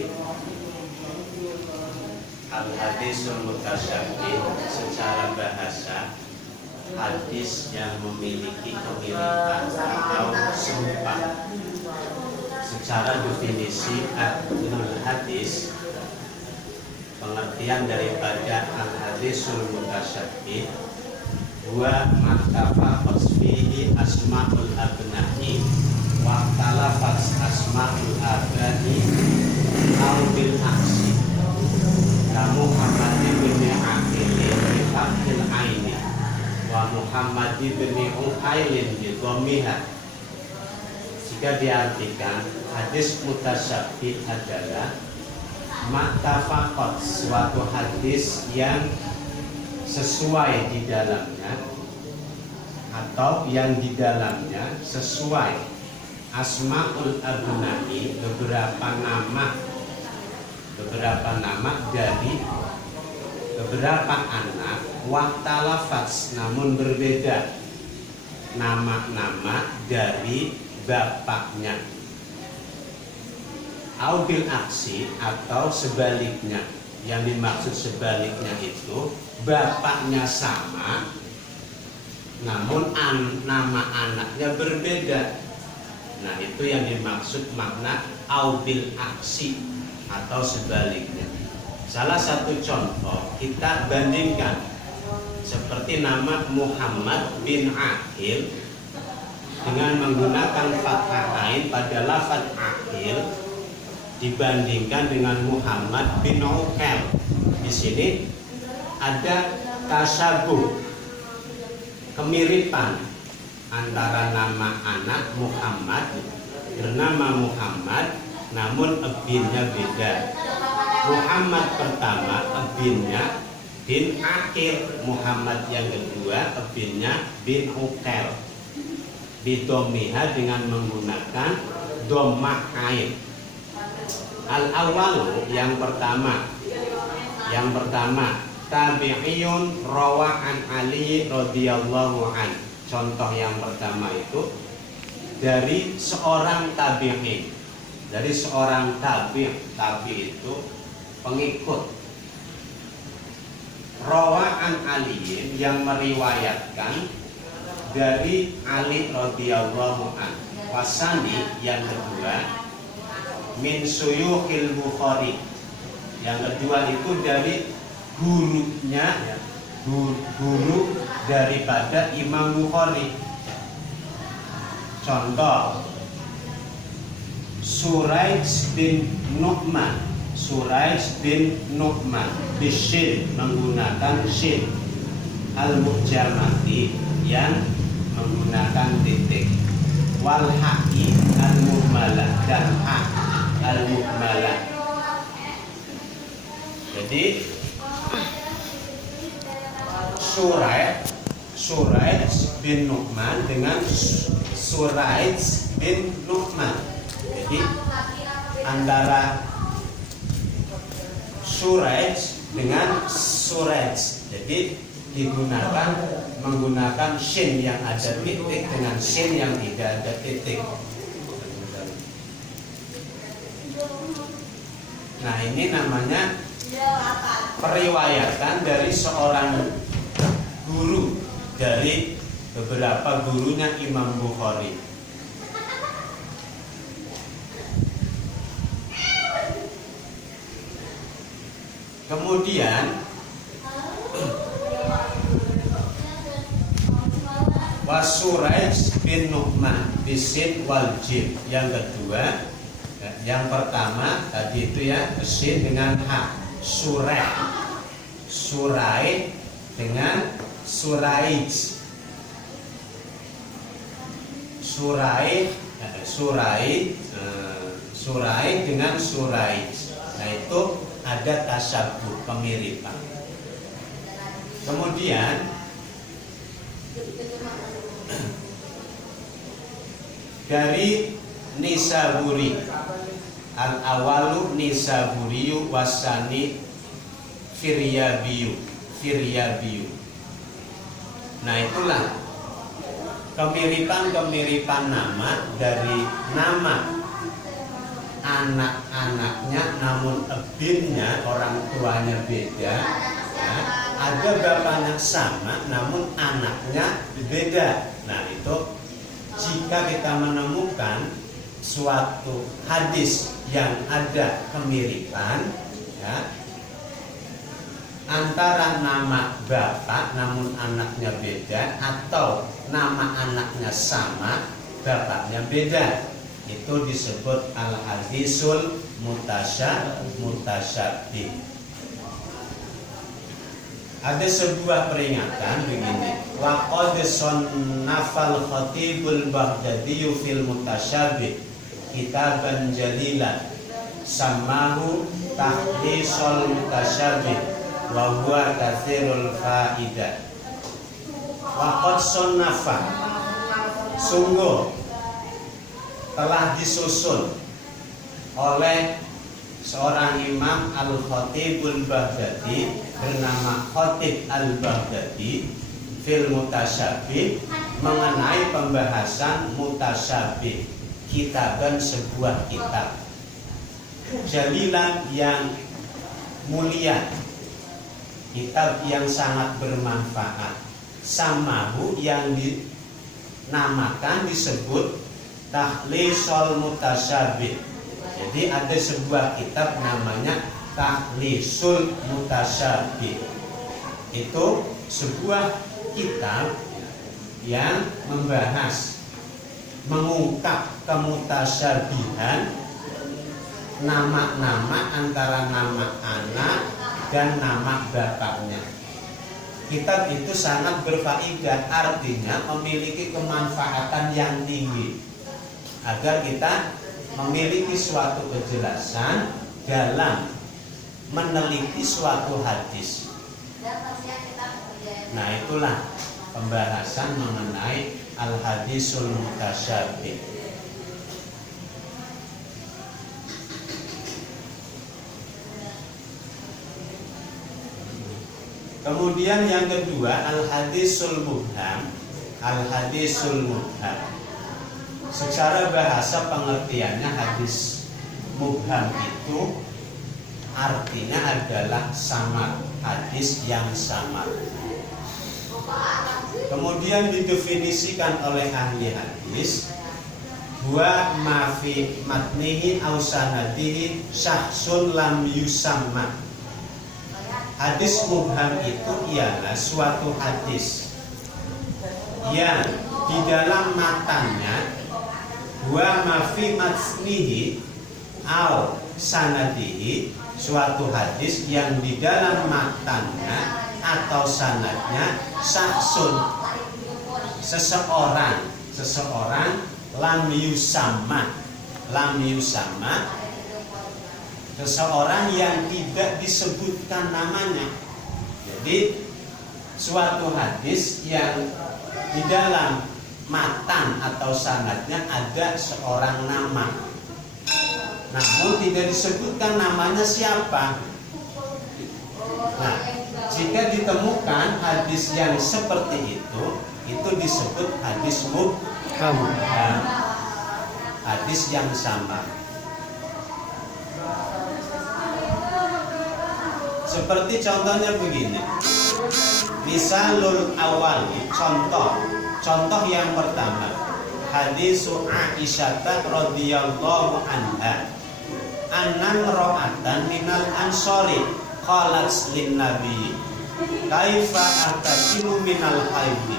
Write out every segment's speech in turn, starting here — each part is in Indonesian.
mutasyabih. Al-hadisul mutasyabih secara bahasa hadis yang memiliki kemiripan atau serupa. Secara definisi ahlul hadis, pengertian daripada al-hadisul mutasyabih huwa mattafaqat fihi asmaul abna'i wa talafat asmaul abani au bil aksi kamu Muhammad bin Aqil bi fathil aini wa Muhammad bin Uqailin bi dhammiha. Jika diartikan hadis mutasyabih adalah mattafaqat, suatu hadis yang sesuai di dalamnya atau yang di dalamnya sesuai asmaul abna'i, beberapa nama dari beberapa anak, wahtalafats, namun berbeda nama-nama dari bapaknya, aubil aksi, atau sebaliknya. Yang dimaksud sebaliknya itu bapaknya sama namun nama anaknya berbeda. Nah, itu yang dimaksud makna aubil aksi atau sebaliknya. Salah satu contoh kita bandingkan seperti nama Muhammad bin Aqil dengan menggunakan fathatain pada lafaz Aqil dibandingkan dengan Muhammad bin Uqail. Di sini ada tasabuh, kemiripan antara nama anak Muhammad bernama Muhammad namun ebinnya beda. Muhammad pertama ebinnya bin Aqil, Muhammad yang kedua ebinnya bin Uqail. Bidomiha dengan menggunakan dhammah ain. Al-awwalu, yang pertama tabi'iyun rawa an Ali radhiyallahu an. Contoh yang pertama itu dari seorang tabi'in, dari seorang tabi' itu pengikut. Rawa an Ali, yang meriwayatkan dari Ali radhiyallahu an. Wasani, yang kedua min suyukhil Bukhari, yang kedua itu dari gurunya, guru daripada Imam Bukhari. Contoh Suraij bin Nu'man, bisin, menggunakan shin, al-mujamati, yang menggunakan titik, wal ha'i al-muhmalah, dan ha al-muhmalah. Jadi Suraij bin Nu'man dengan Suraij bin Nu'man. Jadi antara Suraij dengan Suraij, jadi menggunakan shin yang ada titik dengan shin yang tidak ada titik. Nah, ini namanya periwayatan dari seorang guru dari beberapa gurunya Imam Bukhari. Kemudian Wasuraij bin Nu'man bisin wal jim, yang kedua. Yang pertama tadi itu ya, sin dengan ha, Suraij dengan Suraij, Suraij dengan Suraij. Nah, itu ada tasabuh, kemiripan. Kemudian dari Nisaburi, al-awalu Nisaburiyu wasani Firyabiyu. Nah, itulah kemiripan nama dari nama anak-anaknya namun ebinnya orang tuanya beda, ya. Ada bapaknya sama namun anaknya beda. Nah itu jika kita menemukan suatu hadis yang ada kemiripan, ya, antara nama bapak namun anaknya beda atau nama anaknya sama bapaknya beda, itu disebut al-hadisul mutasyabih. Ada sebuah peringatan begini, wa qad sannafal khatibul baghdadi fil mutasyabih kitaban jalilan samahu tahdisul mutasyabih wa huwa katsirul faidah. Wa qad sannafa, sungguh telah disusun oleh seorang imam Al-Khatibul Baghdadi bernama Khatib Al-Baghdadi fil mutasyabih, mengenai pembahasan mutasyabih, kitaban sebuah kitab jalilan yang mulia, kitab yang sangat bermanfaat, samahu yang dinamakan disebut Takhlisul Mutasyabih. Jadi ada sebuah kitab namanya Takhlisul Mutasyabih. Itu sebuah kitab yang membahas, mengungkap kemutasyabihan nama-nama antara nama anak dan nama bapaknya. Kitab itu sangat berfaedah, artinya memiliki kemanfaatan yang tinggi agar kita memiliki suatu kejelasan dalam meneliti suatu hadis. Nah itulah pembahasan mengenai al-hadisul mutasyabih. Kemudian yang kedua al-hadisul mubham. Al-hadisul mubham, secara bahasa pengertiannya hadis mubham itu artinya adalah samar, hadis yang samar. Kemudian didefinisikan oleh ahli hadis, wa ma fi matnihi aw sanadihi syakhsun lam yusamma. Hadis mubham itu ialah suatu hadis yang di dalam matanya wa ma fi matnihi aw sanadihi, suatu hadis yang di dalam matanya atau sanadnya syakhsun, seseorang lam yusamma, seseorang yang tidak disebutkan namanya. Jadi suatu hadis yang di dalam matan atau sanadnya ada seorang nama, namun tidak disebutkan namanya siapa. Nah, jika ditemukan hadis yang seperti itu disebut hadis mubham, hadis yang sama. Seperti contohnya begini, misalul awali, contoh yang pertama, hadisu Aisyah radhiyallahu anha annan ra'atan minal ansori qalat lin nabi kaifa atasimu minal haidi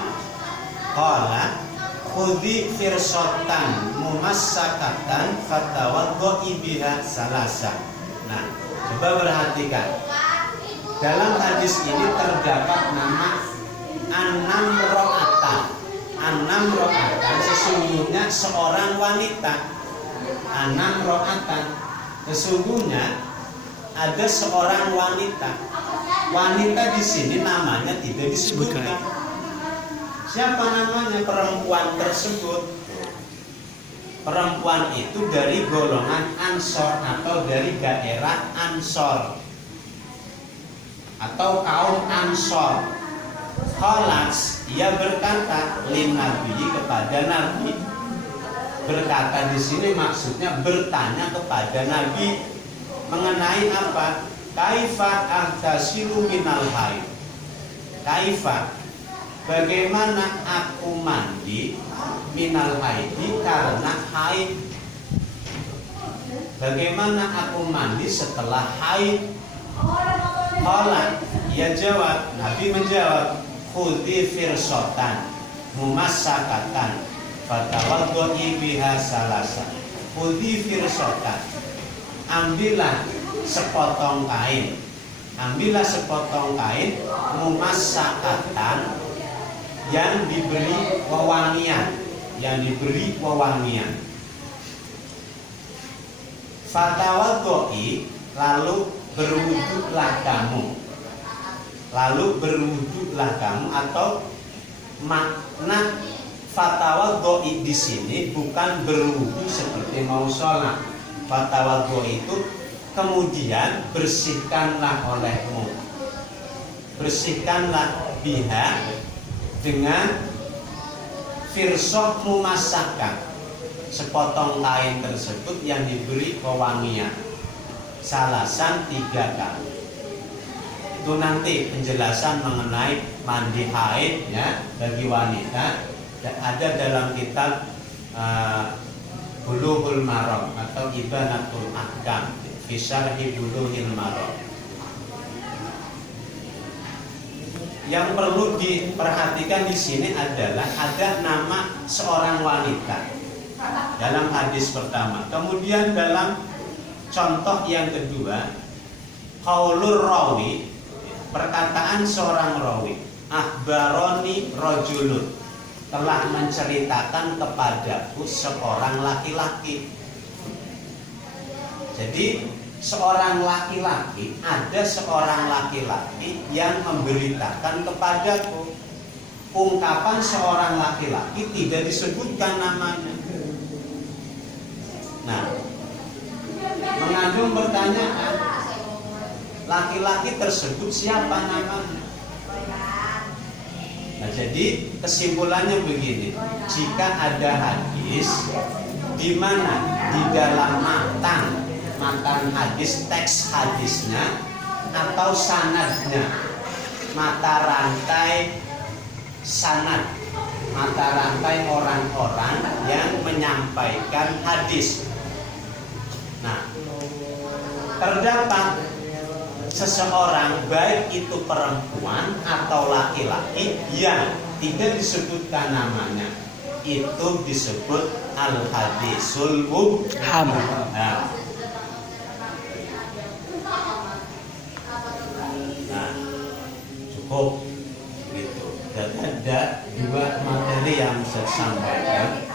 qala khudhi firsatan mumassakatan fatawaddu'i biha salasa. Nah, coba perhatikan, dalam hadis ini terdapat nama anam ro'atan, sesungguhnya seorang wanita. Anam ro'atan, sesungguhnya ada seorang wanita. Wanita di sini namanya tidak disebutkan. Siapa namanya perempuan tersebut? Perempuan itu dari golongan Ansor atau dari daerah Ansor atau kaum Ansor. Qalat, ia berkata lin nabi, kepada nabi, Berkata di sini maksudnya bertanya kepada Nabi mengenai apa? Kaifa aghtasilu minal haid. Kaifa, bagaimana aku mandi minal haidi karena haid. Bagaimana aku mandi setelah haid? Qala, ia jawab, Nabi menjawab, khudhi firsotan mumassakatan fatawaddu'i biha salasa. Khudhi firsotan, ambillah sepotong kain. Ambillah sepotong kain mumassakatan yang diberi wewangian, Fatawaddu'i, lalu berwuduklah kamu, atau makna fatawaddu'i di sini bukan berwudu seperti mau sholat. Fatawaddu'i itu kemudian bersihkanlah olehmu, bersihkanlah biha dengan firsoh mumassakan, sepotong kain tersebut yang diberi wewangian, salasan 3 kali. Itu nanti penjelasan mengenai mandi haid ya bagi wanita ada dalam kitab Bulughul Maram atau Ibanatul Ahkam fi Syarhi Bulughil Maram. Yang perlu diperhatikan di sini adalah ada nama seorang wanita dalam hadis pertama. Kemudian dalam contoh yang kedua, qaulur rawi, perkataan seorang rawi, akhbaroni rajulun, telah menceritakan kepadaku seorang laki-laki. Jadi seorang laki-laki, ada seorang laki-laki yang memberitakan kepadaku. Ungkapan seorang laki-laki tidak disebutkan namanya. Nah, mengandung pertanyaan, laki-laki tersebut siapa namanya? Nah, jadi kesimpulannya begini, jika ada hadis di mana di dalam matan hadis, teks hadisnya atau sanadnya, mata rantai sanad, mata rantai orang-orang yang menyampaikan hadis. Nah, terdapat seseorang, baik itu perempuan atau laki-laki, yang tidak disebutkan namanya, itu disebut al-hadisul mubham. Nah, cukup gitu. Dan ada 2 materi yang saya sampaikan.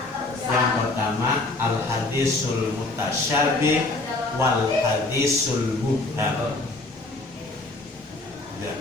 Yang pertama al-hadisul mutasyabih wal hadisul mubham. Ya.